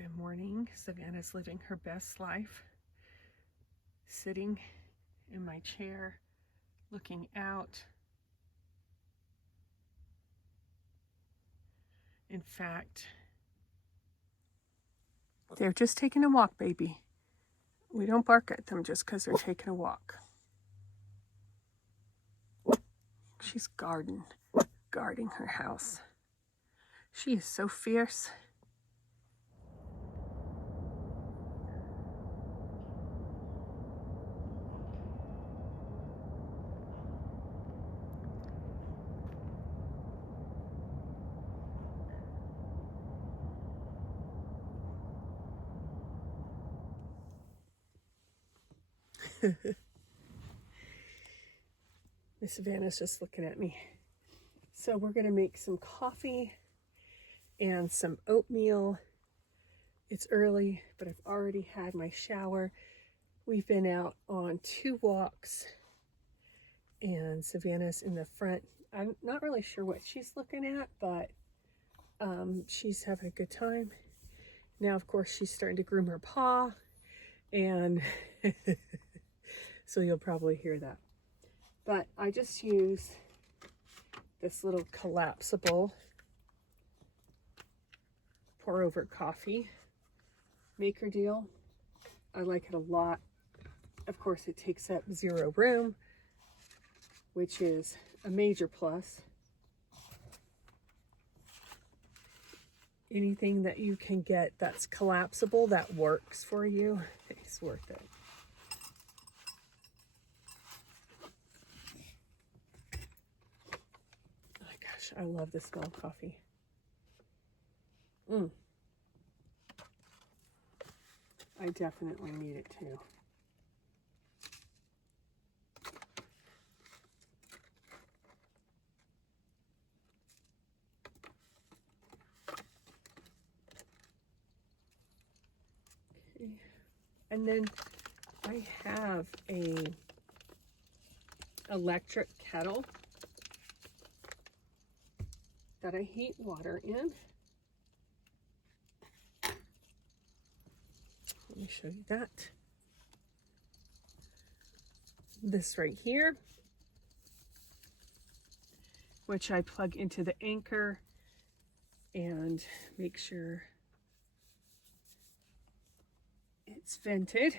Good morning. Savannah's living her best life, sitting in my chair, looking out. In fact, they're just taking a walk, baby. We don't bark at them just because they're taking a walk. She's guarding her house. She is so fierce. Miss Savannah's just looking at me. So we're going to make some coffee and some oatmeal. It's early, but I've already had my shower. We've been out on 2 walks, and Savannah's in the front. I'm not really sure what she's looking at, but she's having a good time. Now, of course, she's starting to groom her paw, and so you'll probably hear that. But I just use this little collapsible pour over coffee maker deal. I like it a lot. Of course, it takes up 0 room, which is a major plus. Anything that you can get that's collapsible that works for you, it's worth it. Oh my gosh, I love the smell of coffee. I definitely need it too. Okay. And then I have a electric kettle that I heat water in. Let me show you that. This right here, which I plug into the anchor and make sure it's vented.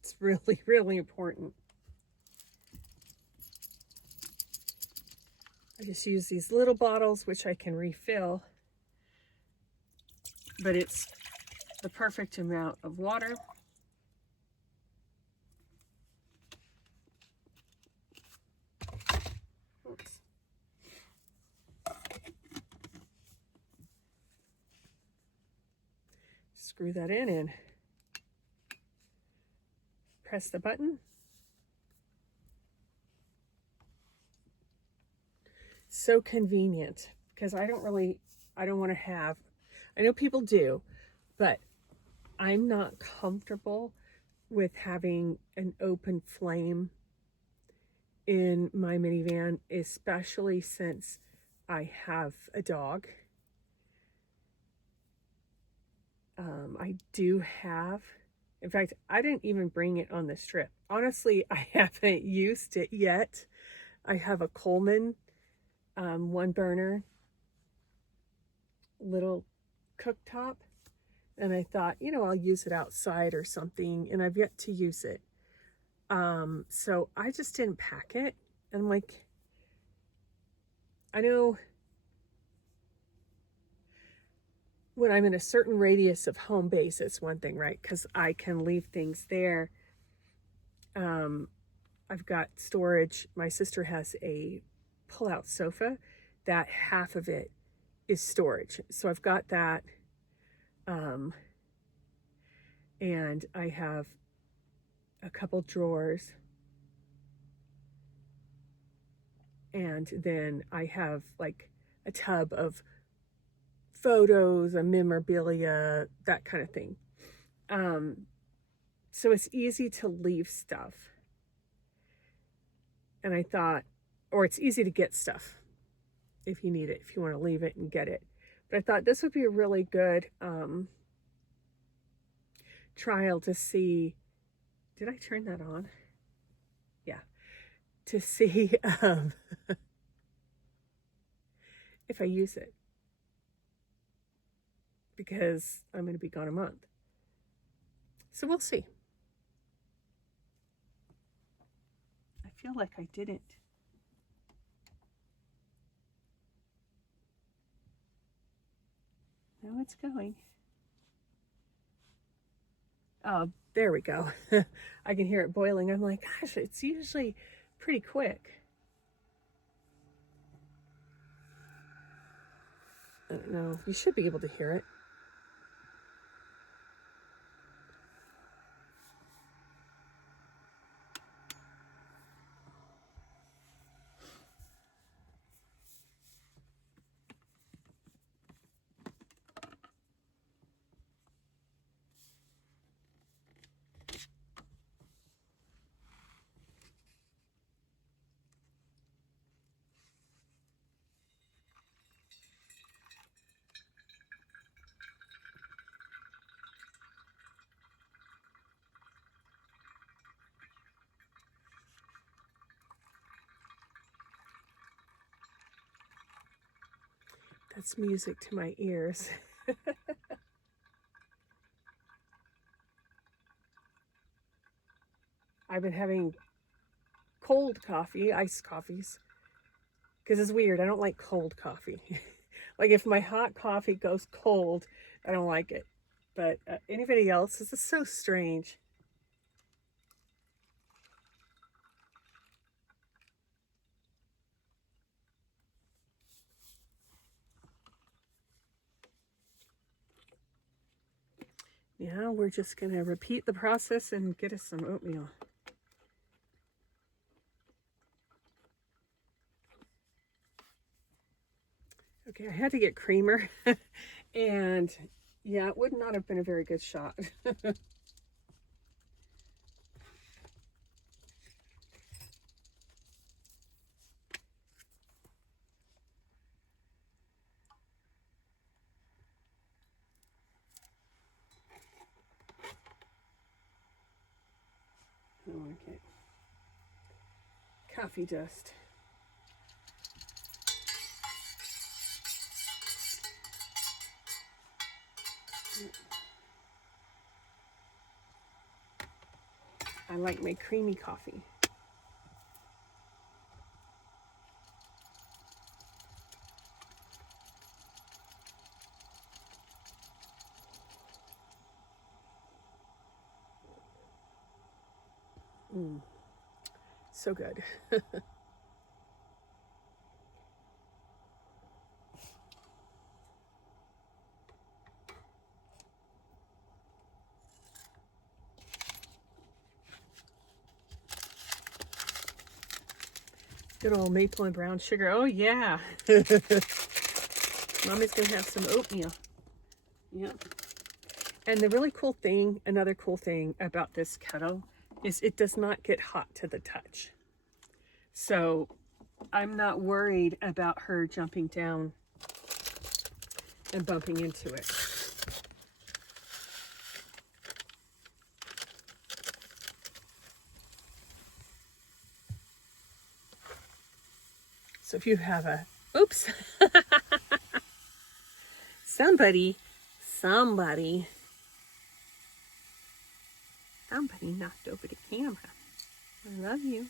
It's really, really important. I just use these little bottles, which I can refill, but it's the perfect amount of water. Oops. Screw that in and press the button. So convenient, because I don't want to have, I know people do, but I'm not comfortable with having an open flame in my minivan, especially since I have a dog. I do have, in fact, I didn't even bring it on this trip. Honestly, I haven't used it yet. I have a Coleman 1 burner little cooktop, and I thought, I'll use it outside or something, and I've yet to use it. So I just didn't pack it. And I'm like, I know when I'm in a certain radius of home base, it's one thing, right? Because I can leave things there. I've got storage. My sister has a pull-out sofa that half of it is storage. So I've got that. And I have a couple drawers. And then I have like a tub of photos, a memorabilia, that kind of thing. So it's easy to leave stuff. And I thought, or it's easy to get stuff if you need it, if you want to leave it and get it. But I thought this would be a really good trial to see, did I turn that on? Yeah, to see if I use it, because I'm going to be gone a month. So we'll see. I feel like I didn't. Now it's going. Oh, there we go. I can hear it boiling. I'm like, gosh, it's usually pretty quick. I don't know. You should be able to hear it. That's music to my ears. I've been having cold coffee, iced coffees, because it's weird. I don't like cold coffee. Like if my hot coffee goes cold, I don't like it. But anybody else, this is so strange. Now we're just going to repeat the process and get us some oatmeal. Okay, I had to get creamer. And yeah, it would not have been a very good shot. I don't like it. Coffee dust. I like my creamy coffee. So good. Good old maple and brown sugar. Oh yeah. Mommy's gonna have some oatmeal. Yep. And the really cool thing, another cool thing about this kettle is it does not get hot to the touch. So I'm not worried about her jumping down and bumping into it. So if you have a, oops, somebody knocked over the camera. I love you.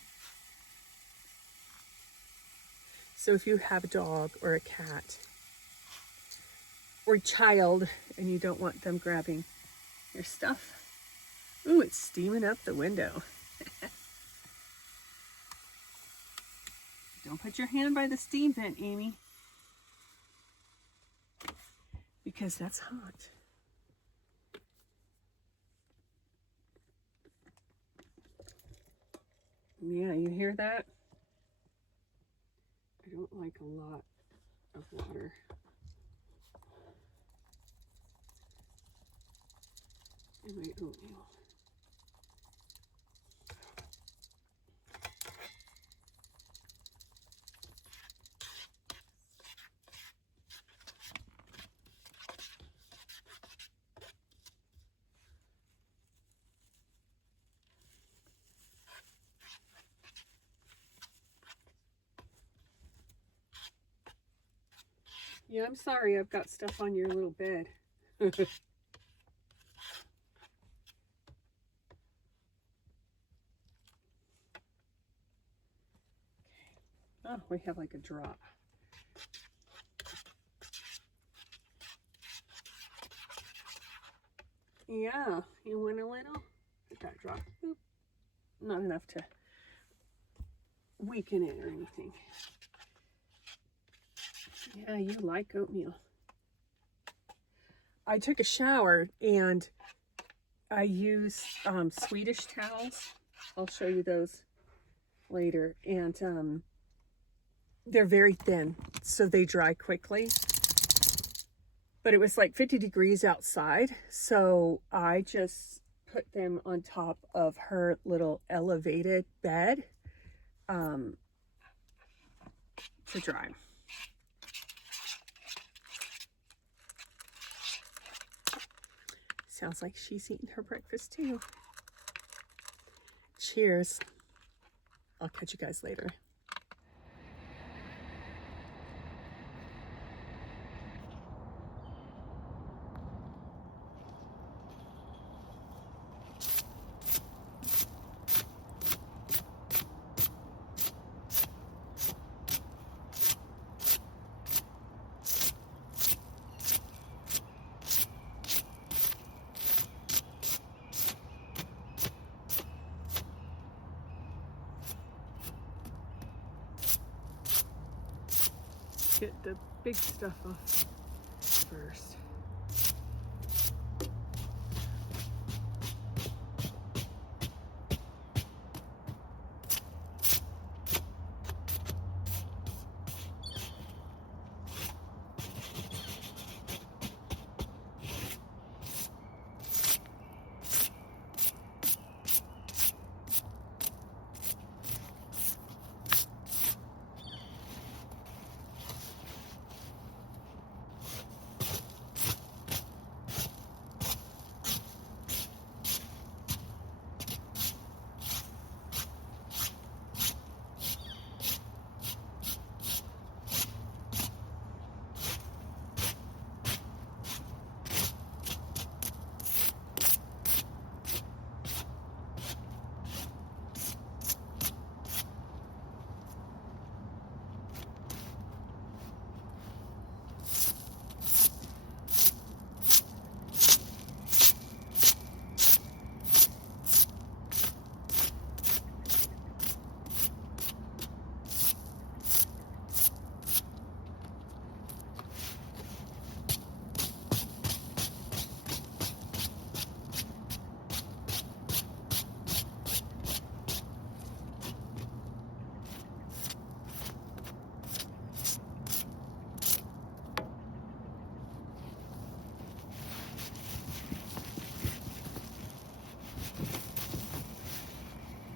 So if you have a dog or a cat or a child and you don't want them grabbing your stuff, ooh, it's steaming up the window. Don't put your hand by the steam vent, Amy, because that's hot. Yeah, you hear that? I don't like a lot of water. In my oatmeal. Yeah, I'm sorry I've got stuff on your little bed. Oh, we have like a drop. Yeah, you want a little? Let that drop. Oop. Not enough to weaken it or anything. Yeah, you like oatmeal. I took a shower and I use Swedish towels. I'll show you those later. And they're very thin, so they dry quickly. But it was like 50 degrees outside, so I just put them on top of her little elevated bed to dry. Sounds like she's eating her breakfast too. Cheers. I'll catch you guys later. Get the big stuff off first.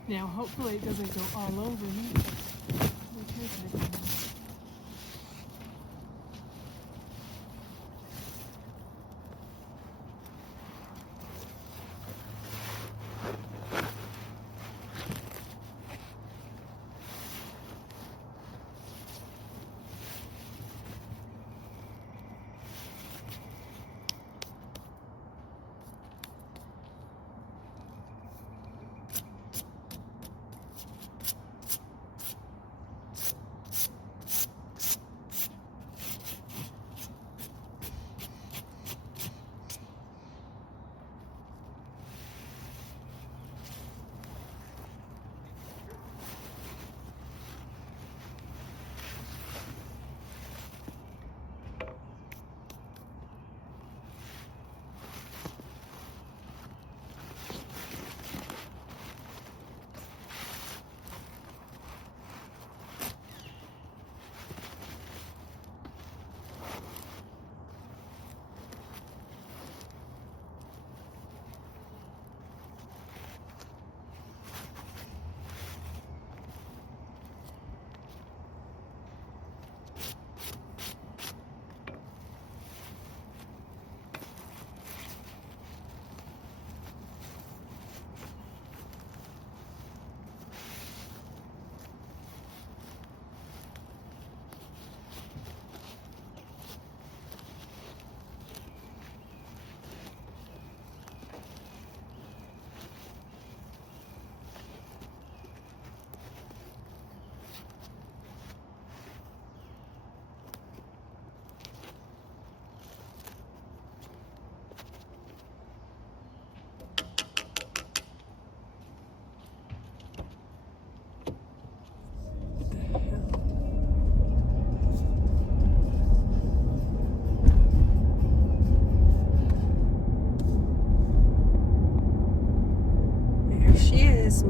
Now, hopefully it doesn't go all over me.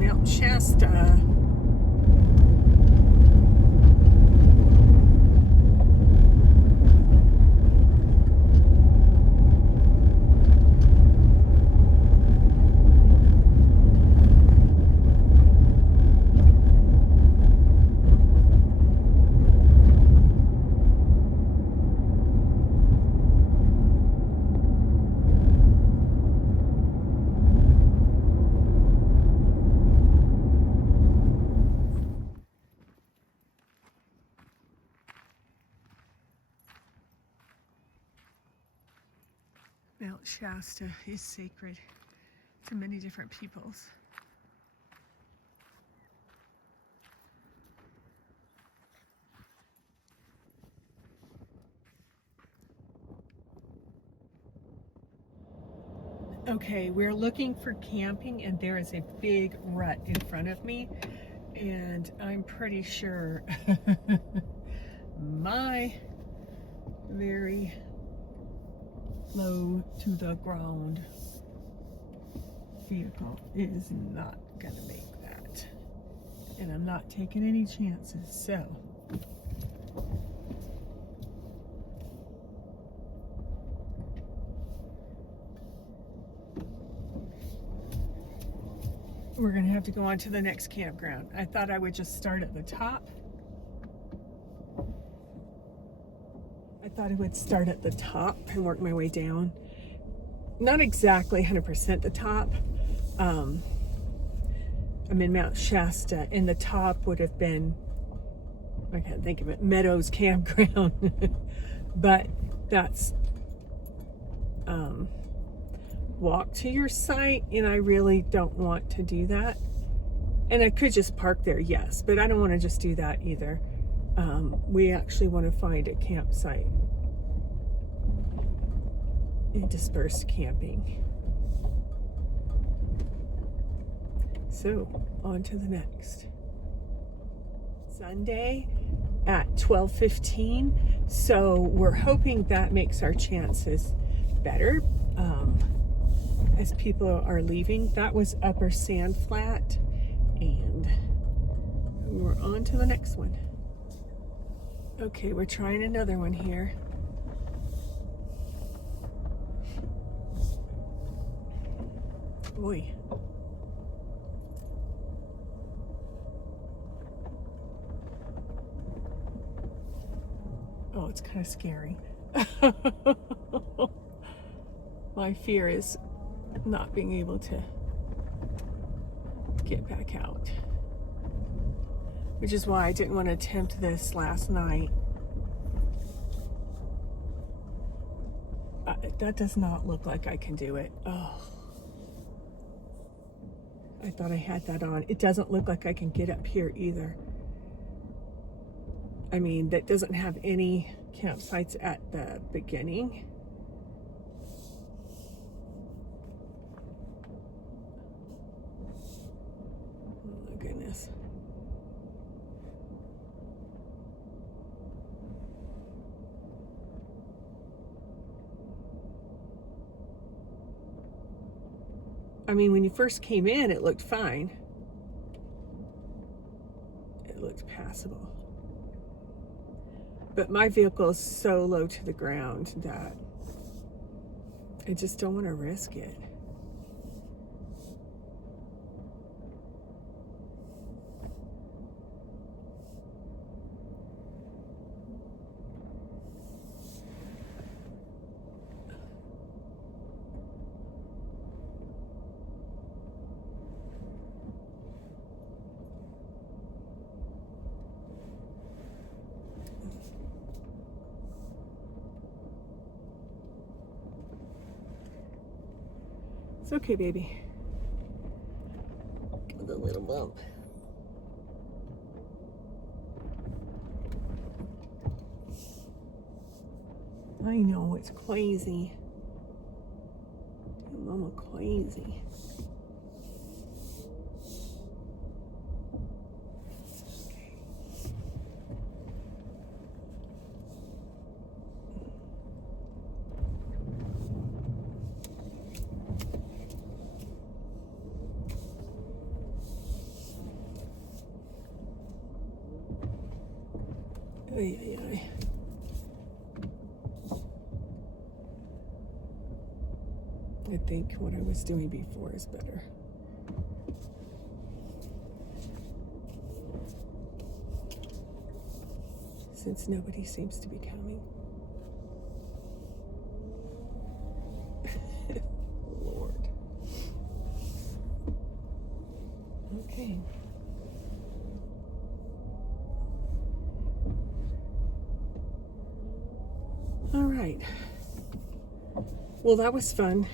Mount Shasta. Mount Shasta is sacred to many different peoples. Okay, we're looking for camping and there is a big rut in front of me, and I'm pretty sure my very low to the ground vehicle is not gonna make that, and I'm not taking any chances. So we're gonna have to go on to the next campground. I thought I would just start at the top. I thought I would start at the top and work my way down. Not exactly 100% the top. I'm in Mount Shasta, and the top would have been, I can't think of it, Meadows Campground. But that's walk to your site, and I really don't want to do that. And I could just park there, yes, but I don't want to just do that either. We actually want to find a campsite in Dispersed camping. So on to the next. Sunday at 12:15. So we're hoping that makes our chances better as people are leaving. That was Upper Sand Flat, and we're on to the next one. Okay, we're trying another one here. Boy. Oh, it's kind of scary. My fear is not being able to get back out, which is why I didn't want to attempt this last night. That does not look like I can do it. Oh, I thought I had that on. It doesn't look like I can get up here either. I mean, that doesn't have any campsites at the beginning. Oh my goodness. I mean, when you first came in, it looked fine. It looked passable. But my vehicle is so low to the ground that I just don't want to risk it. It's okay, baby. Give it a little bump. I know, it's crazy. Mama crazy. Ay, ay, ay. I think what I was doing before is better. Since nobody seems to be coming. Lord. Okay. All right. Well, that was fun.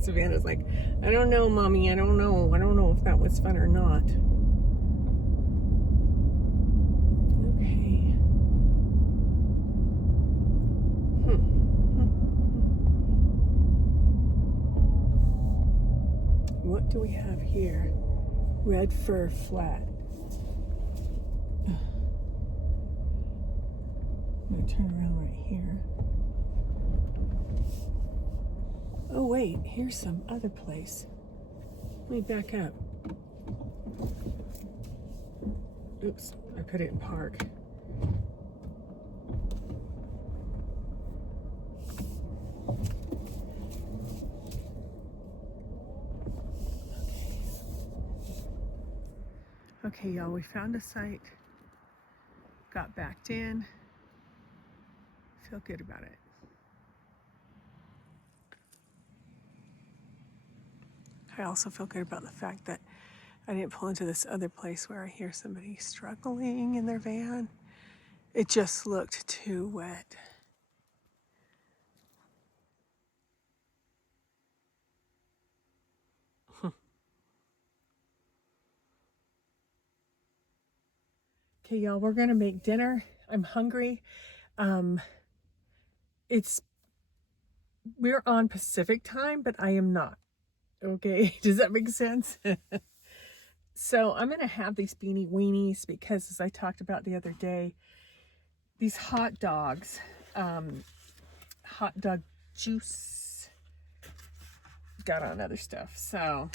Savannah's like, I don't know, Mommy. I don't know. I don't know if that was fun or not. Okay. What do we have here? Red fur flat. I'm going to turn around right here. Oh wait, here's some other place. Let me back up. Oops, I put it in park. Okay, y'all, we found a site. Got backed in. Feel good about it. I also feel good about the fact that I didn't pull into this other place where I hear somebody struggling in their van. It just looked too wet. Okay, y'all, we're gonna make dinner. I'm hungry. We're on Pacific time, but I am not. Okay, does that make sense? So I'm gonna have these beanie weenies because, as I talked about the other day, these hot dogs, hot dog juice got on other stuff. So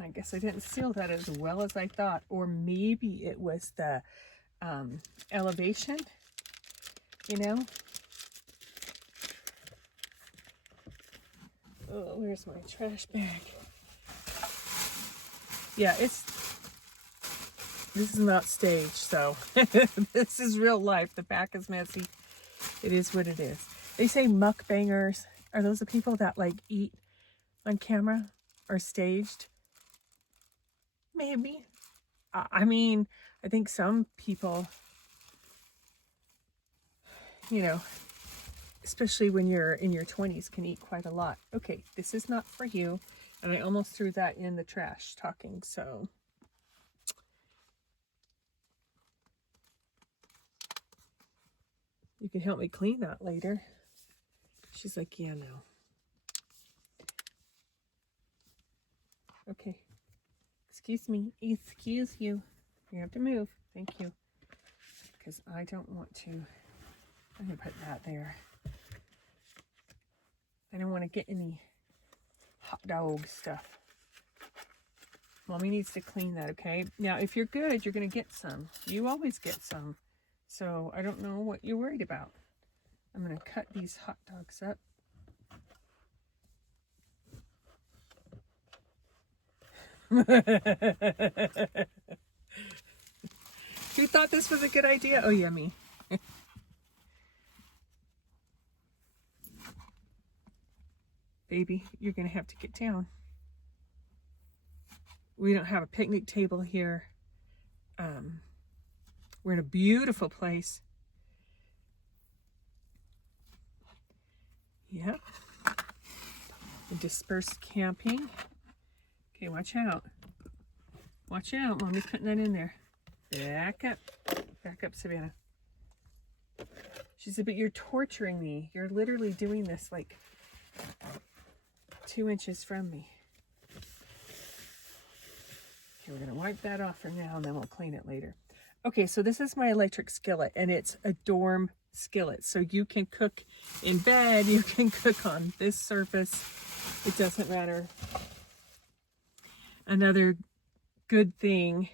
I guess I didn't seal that as well as I thought, or maybe it was the elevation, you know. Oh, where's my trash bag? Yeah, this is not staged, so this is real life. The back is messy. It is what it is. They say mukbangers. Are those the people that like eat on camera or staged? Maybe. I mean, I think some people, you know, especially when you're in your 20s, can eat quite a lot. Okay, this is not for you. And I almost threw that in the trash talking, so. You can help me clean that later. She's like, yeah, no. Okay. Excuse me. Excuse you. You have to move. Thank you. Because I don't want to. I'm going to put that there. I don't want to get any hot dog stuff. Mommy needs to clean that, okay? Now, if you're good, you're going to get some. You always get some. So I don't know what you're worried about. I'm going to cut these hot dogs up. Who thought this was a good idea? Oh, yeah, me. Baby, you're going to have to get down. We don't have a picnic table here. We're in a beautiful place. Yep. Dispersed camping. Okay, watch out. Watch out. Mommy's putting that in there. Back up. Back up, Savannah. She said, but you're torturing me. You're literally doing this like 2 inches from me. Okay, we're going to wipe that off for now and then we'll clean it later. Okay, so this is my electric skillet and it's a dorm skillet. So you can cook in bed, you can cook on this surface. It doesn't matter. Another good thing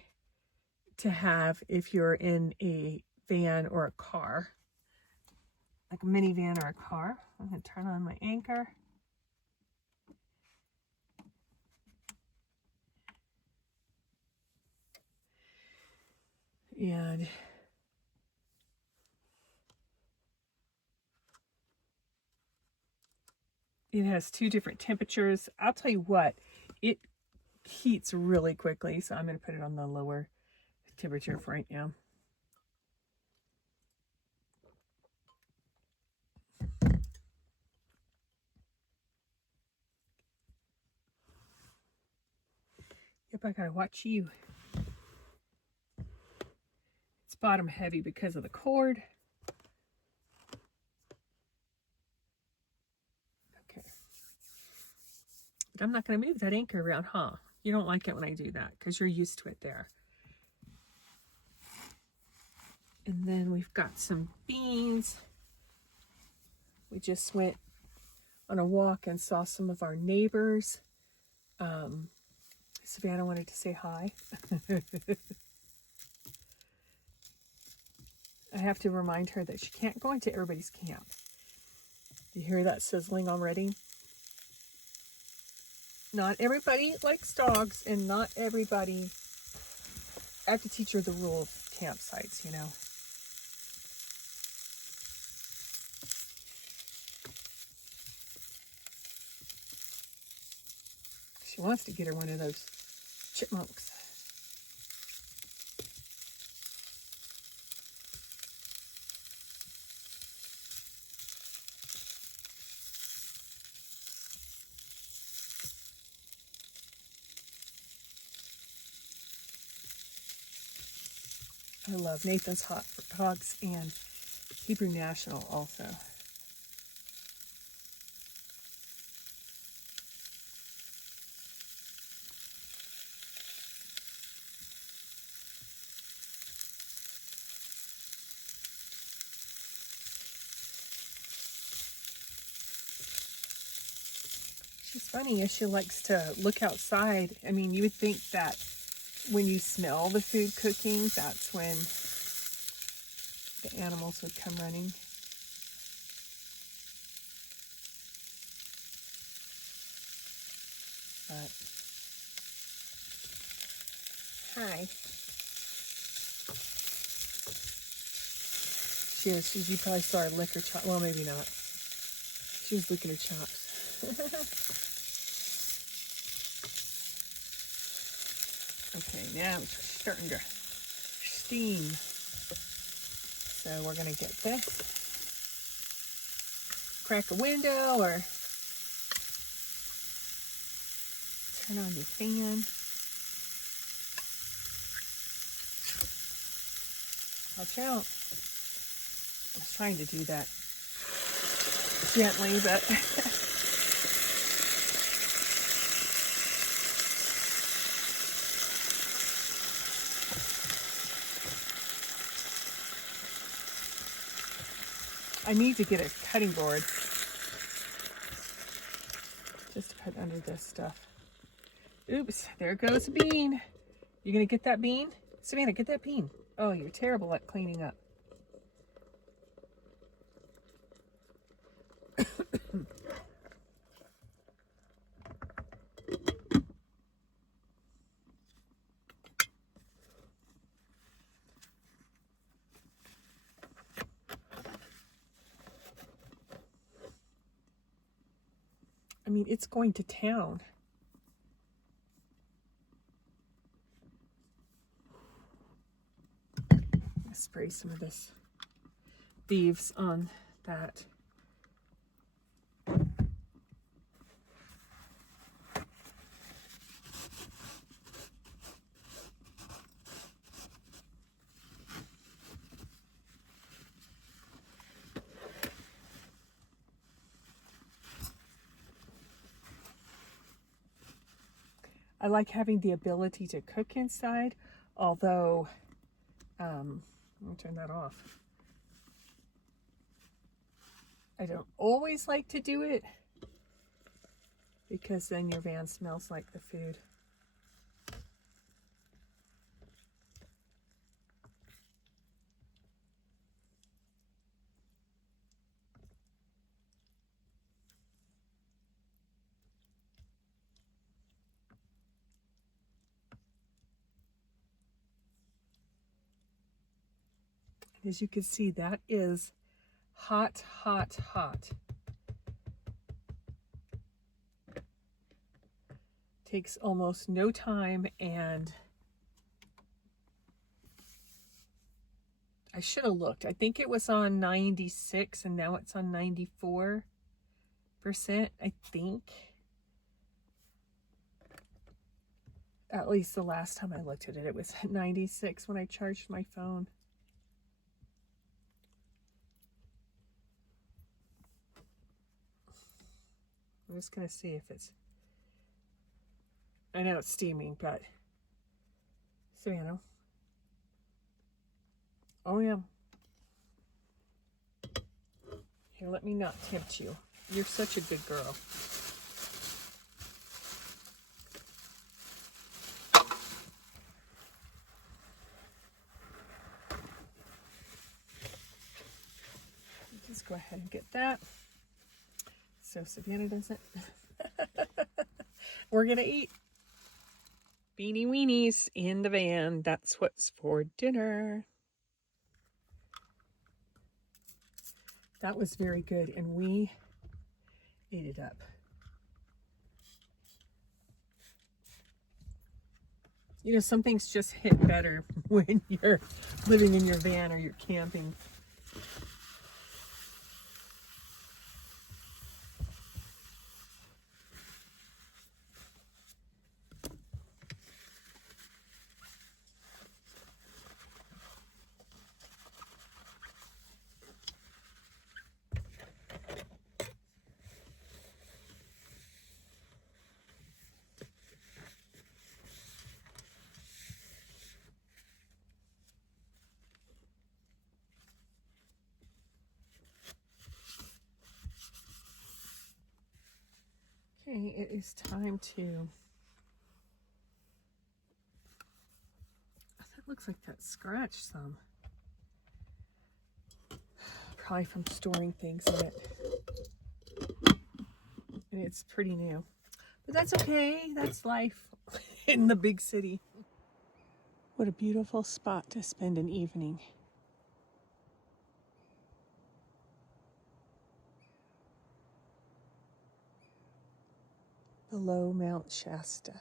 to have if you're in a van or a car, like a minivan or a car. I'm going to turn on my anchor. And it has 2 different temperatures. I'll tell you what, it heats really quickly, so I'm going to put it on the lower temperature for right now. Yep, I gotta watch you. It's bottom heavy because of the cord. Okay. But I'm not gonna move that anchor around, huh? You don't like it when I do that because you're used to it there. And then we've got some beans. We just went on a walk and saw some of our neighbors. Savannah wanted to say hi. I have to remind her that she can't go into everybody's camp. You hear that sizzling already? Not everybody likes dogs, and not everybody, I have to teach her the rule of campsites, you know. She wants to get her one of those chipmunks. I love Nathan's Hot Dogs and Hebrew National also. She's funny, she likes to look outside. I mean, you would think that when you smell the food cooking, that's when the animals would come running. But, hi. You probably saw her lick her chops. Well, maybe not. She was licking her chops. Okay, now it's starting to steam. So we're going to get this. Crack a window or turn on your fan. Watch out. I was trying to do that gently, but I need to get a cutting board just to put under this stuff. Oops, there goes a bean. You gonna get that bean? Savannah, get that bean. Oh, you're terrible at cleaning up. I mean, it's going to town. Spray some of this thieves on that. I like having the ability to cook inside, although, I'm gonna turn that off. I don't always like to do it because then your van smells like the food. As you can see, that is hot, hot, hot. Takes almost no time, and I should have looked. I think it was on 96 and now it's on 94%, I think. At least the last time I looked at it, it was at 96 when I charged my phone. I'm just going to see if it's... I know it's steaming, but... So, you know. Oh, yeah. Here, let me not tempt you. You're such a good girl. Just go ahead and get that. So Savannah doesn't. We're going to eat beanie weenies in the van. That's what's for dinner. That was very good, and we ate it up. You know, some things just hit better when you're living in your van or you're camping. Okay, it is time to... That looks like that scratched some. Probably from storing things in it. And it's pretty new. But that's okay. That's life in the big city. What a beautiful spot to spend an evening. Below Mount Shasta.